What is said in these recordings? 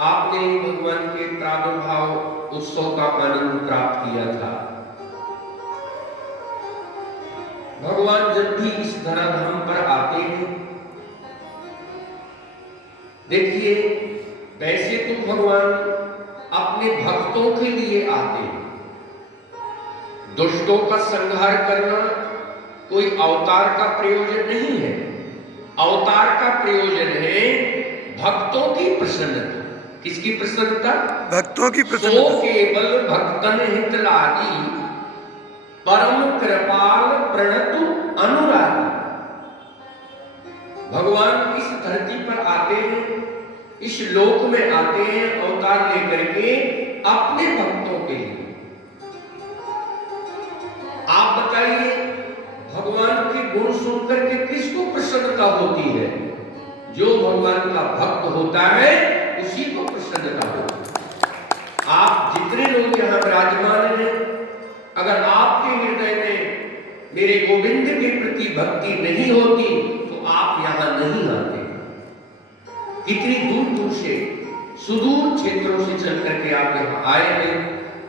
आपने भगवान के प्रादुर्भाव उत्सव का आनंद प्राप्त किया था। भगवान जब भी इस धराधाम पर आते हैं, देखिए वैसे तो भगवान अपने भक्तों के लिए आते हैं। दुष्टों का संहार करना कोई अवतार का प्रयोजन नहीं है। अवतार का प्रयोजन है भक्तों की प्रसन्नता। किसकी प्रसन्नता? भक्तों की प्रसन्नता। सो केवल भक्तन हित लागी, परम कृपाल प्रणतु अनुरागी। भगवान इस धरती पर आते हैं, इस लोक में आते हैं अवतार लेकर के अपने भक्तों के लिए। आप बताइए भगवान के गुण सुनकर के किसको प्रसन्नता होती है? जो भगवान का भक्त होता है उसी को प्रसन्नता होती है। आप जितने लोग यहाँ विराजमान हैं, अगर आपके हृदय में मेरे गोविंद के प्रति भक्ति नहीं होती तो आप यहाँ नहीं आते। कितनी दूर दूर से, सुदूर क्षेत्रों से चल करके आप यहाँ आए हैं।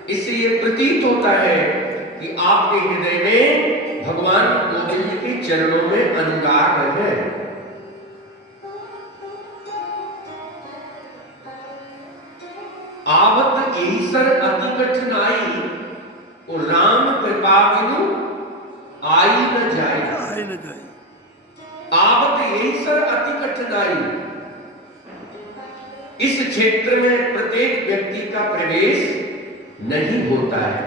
इससे ये प्रतीत होता है कि आपके हृदय में भगवान गोविंद के चरणों में अनुराग है। आवत ईसर अति कठिनाई, और राम कृपा बिनु आई न जाए। आवत ईसर अति कठिनाई। इस क्षेत्र में प्रत्येक व्यक्ति का प्रवेश नहीं होता है।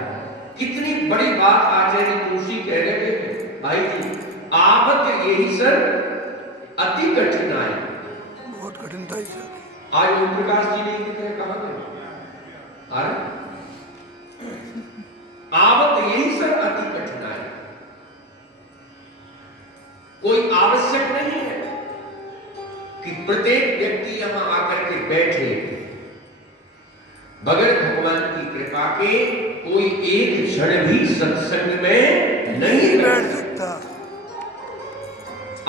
कितनी बड़ी बात आचार्य तुलसी कह रहे हैं भाई जी। आवत यही सर अति कठिनाई, बहुत कठिनाई सर। आज ओम प्रकाश जी नहीं दिख रहे, कहां गए? आवत यही सर अति कठिनाई। कोई आवश्यक नहीं है कि प्रत्येक व्यक्ति यहां आकर के बैठे। बगैर भगवान की कृपा के कोई एक क्षण भी सत्संग में नहीं बैठ सकता।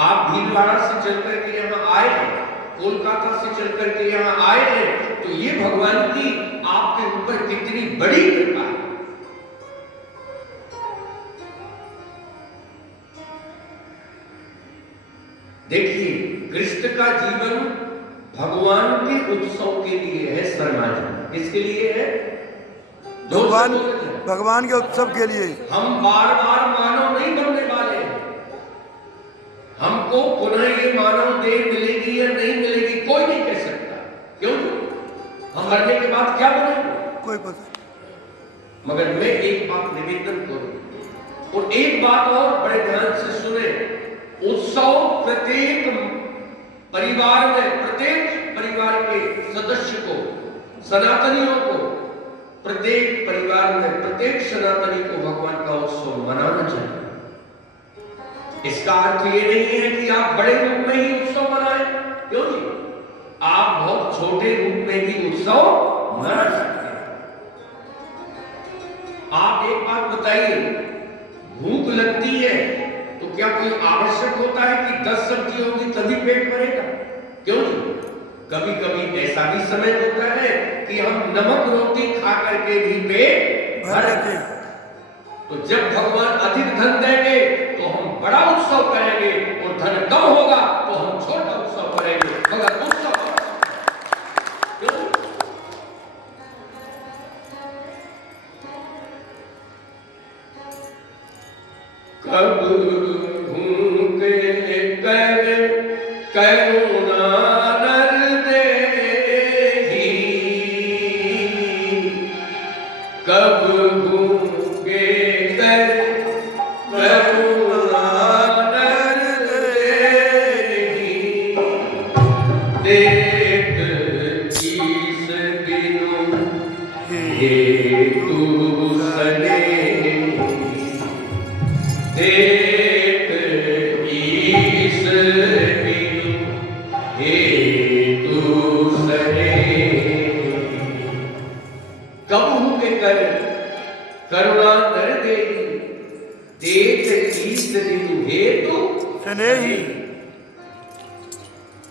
आप भीलवाड़ा से चलकर के यहाँ आए हैं, कोलकाता से चलकर के यहाँ आए हैं, तो ये भगवान की आपके ऊपर कितनी बड़ी कृपा है। देखिए कृष्ण का जीवन भगवान के उत्सव के लिए है। शर्मा जी, किसके लिए है? भगवान के उत्सव के लिए। हम बार बार मानव नहीं बनने वाले हैं। हमको पुनः ये मानव देह मिलेगी या नहीं मिलेगी कोई नहीं कह सकता। क्यों? हम मरने के बाद क्या बनेंगे कोई पता नहीं। मगर मैं एक बात निवेदन करूं, और एक बात और बड़े ध्यान से सुने। उत्सव प्रत्येक परिवार में, प्रत्येक परिवार के सदस्य को, सनातनियों को, प्रत्येक परिवार में प्रत्येक सनातनी को भगवान का उत्सव मनाना चाहिए। इसका अर्थ ये नहीं है कि आप बड़े रूप में ही उत्सव मनाएं। क्यों जी? आप बहुत छोटे रूप में भी उत्सव मना सकते हैं। आप एक बात बताइए, भूख लगती है तो क्या कोई आवश्यक होता है कि 10 सब्जी होगी तभी पेट भरेगा? क्यों जी? कभी कभी ऐसा भी समय होता है कि हम नमक रोटी खा करके भी पेट भर लेते हैं। तो जब भगवान अधिक धन देंगे तो हम बड़ा उत्सव करेंगे, और धन कम होगा तो हम छोटा उत्सव करेंगे। मगर उत्सव कब भूखे कर करुणा नर देहि, कब भूखे कर करुणा नर देहि, देख ईश बिनु हेतु सनेहि, देख ईश बिनु हेतु सनेहि। कबहु के कर करुणा नर देहि, देख ईश बिनु हेतु सनेहि।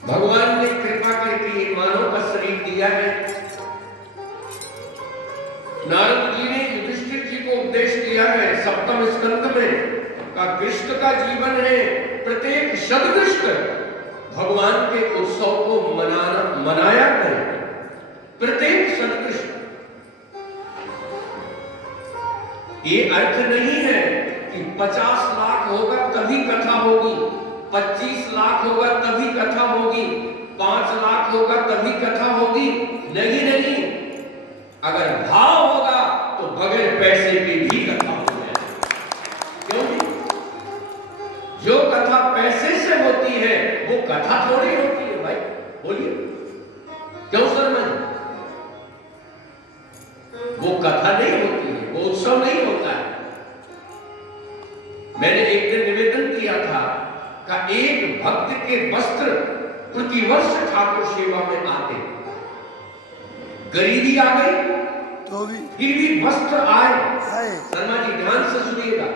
भगवान ने कृपा करके मानव का शरीर दिया है, सप्तम स्कंद में का कृष्ण का जीवन है प्रत्येक सदकृष्ण भगवान के उत्सव को मनाया करें। प्रत्येक सदकृष्ण, ये अर्थ नहीं है कि 50 लाख होगा तभी कथा होगी, 25 लाख होगा तभी कथा होगी, 5 लाख होगा तभी कथा होगी। नहीं नहीं, अगर भाव होगा तो बगैर पैसे की भी कथा हो जाएगी। क्योंकि जो कथा पैसे से होती है वो कथा थोड़ी होती है भाई, बोलिए क्यों शर्मा जी? वो कथा नहीं होती है, वो उत्सव नहीं होता है। मैंने एक दिन निवेदन किया था कि एक भक्त के वस्त्र प्रतिवर्ष ठाकुर सेवा में आते, गरीबी आ गई तो भी फिर भी वस्त्र आए। शर्मा जी ध्यान से सुनिएगा,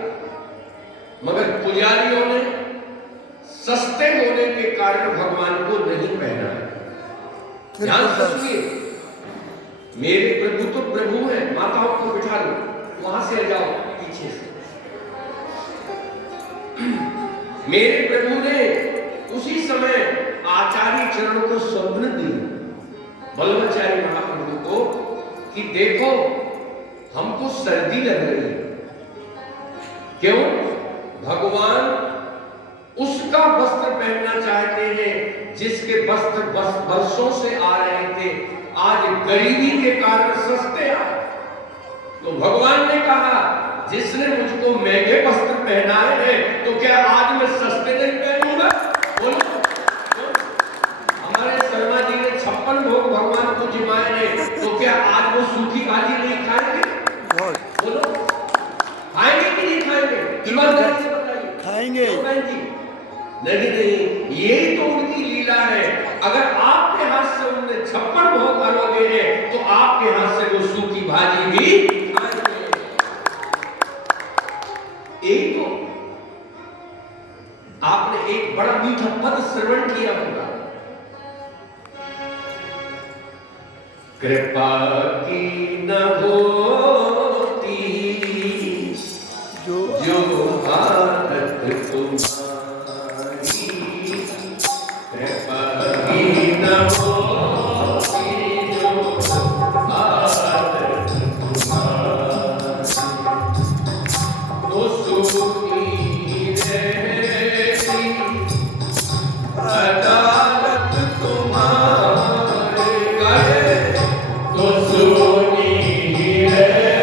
मगर पुजारियों ने सस्ते होने के कारण भगवान को नहीं पहना है। ध्यान से सुनिए, मेरे प्रभु तो प्रभु है, माताओं को बिठा लो, वहां से आ जाओ पीछे से। मेरे प्रभु ने उसी समय आचार्य चरण को स्वप्न दिया, वल्लभाचार्य महाप्रभु को, कि देखो हमको सर्दी लग रही है। क्यों? भगवान उसका वस्त्र पहनना चाहते हैं जिसके वस्त्र वर्षों से आ रहे थे, आज गरीबी के कारण सस्ते आए। तो भगवान ने कहा जिसने मुझको महंगे वस्त्र पहनाए हैं तो क्या आज मैं सस्ते नहीं पहनूंगा? बोलो, हमारे शर्मा जी ने 56 भोग भगवान को जिमाए हैं, तो क्या आज वो सूखी भाजी नहीं खाएंगे? बोलो, खाएंगे कि नहीं खाएंगे? ईमानदारी से बताइए, खाएंगे। नहीं नहीं, यही तो उनकी लीला है। अगर आपके हाथ से उनने 56 भोग अरोगे हैं तो आपके हाथ से वो सूखी भाजी भी खाएंगे। एक तो आपने एक बड़ा मीठा पद श्रवण किया होगा, कृपा की न होती जो भारत तुम्हारी, कृपा की न होती जो भारत तुम्हारी, तो सुखी रहती अदालत तुम्हारे गए, तो सुनी है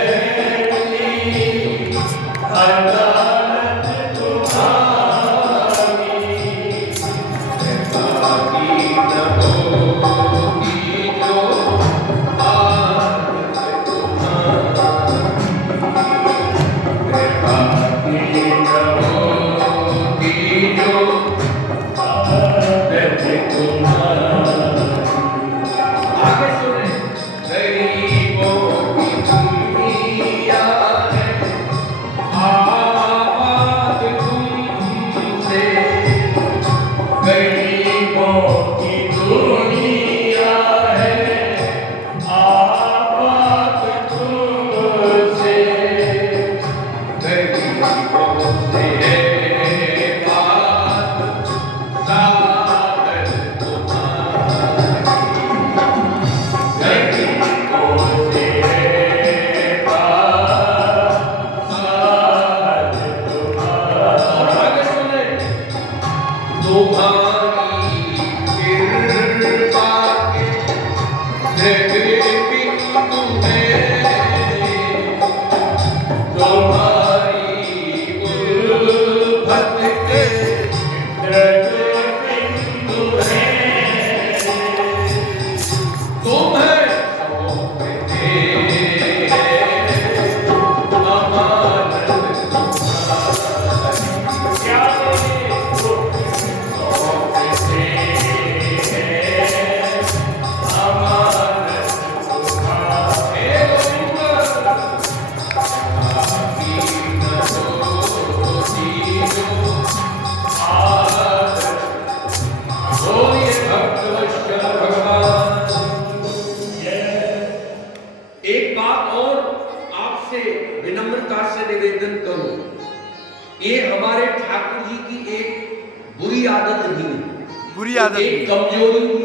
बुरी आदत भी एक कमजोरी भी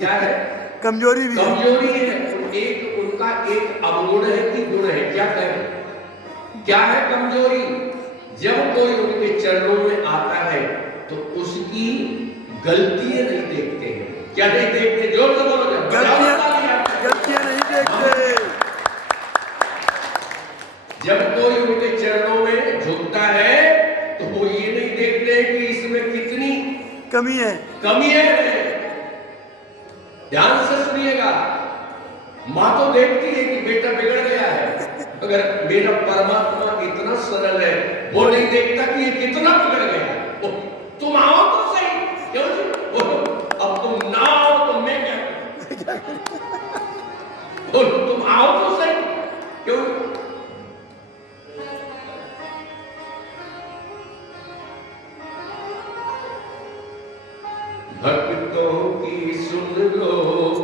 क्या है? कमजोरी भी है। कमजोरी है। एक उनका एक अवगुण है कि गुण है, क्या कहें? क्या है कमजोरी? जब कोई उनके चरणों में आता है तो उसकी गलतियां नहीं देखते हैं। क्या नहीं देखते? जोर से बोलो, गलतियां नहीं देखते। जब कोई उनके चरणों में झुकता है तो वो ये नहीं देखते हैं कि इसमें कितनी कमी है। ध्यान से सुनिएगा। माँ तो देखती है कि बेटा बिगड़ गया है, अगर मेरा परमात्मा इतना सरल है, वो नहीं देखता कि ये कितना बिगड़ गया है। तुम आओ तो सही, क्यों जी? अब तुम ना आओ तो मैं क्या करूं? तुम आओ तो सही, क्यों? भक्तों की सुन लो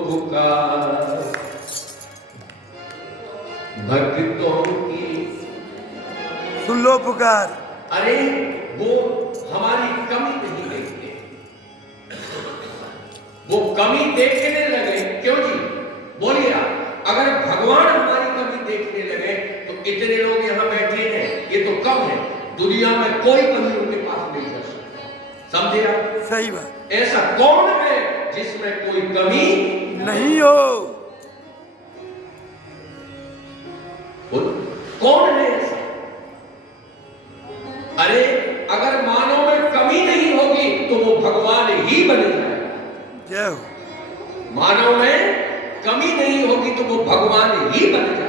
पुकार, भक्तों की सुन लो पुकार। अरे वो हमारी कमी नहीं देखते, वो कमी देखने लगे। क्यों जी? बोलिए आप। अगर भगवान हमारी कमी देखने लगे तो इतने लोग यहां बैठे हैं, ये तो कम है। दुनिया में कोई कमी उनके पास नहीं कर सकता। समझे आप? सही बात। ऐसा कौन है जिसमें कोई कमी नहीं हो? कौन है ऐसा? अरे अगर मानव में कमी नहीं होगी तो वो भगवान ही बन जाएगा। जय हो। मानव में कमी नहीं होगी तो वो भगवान ही बन जाएगा।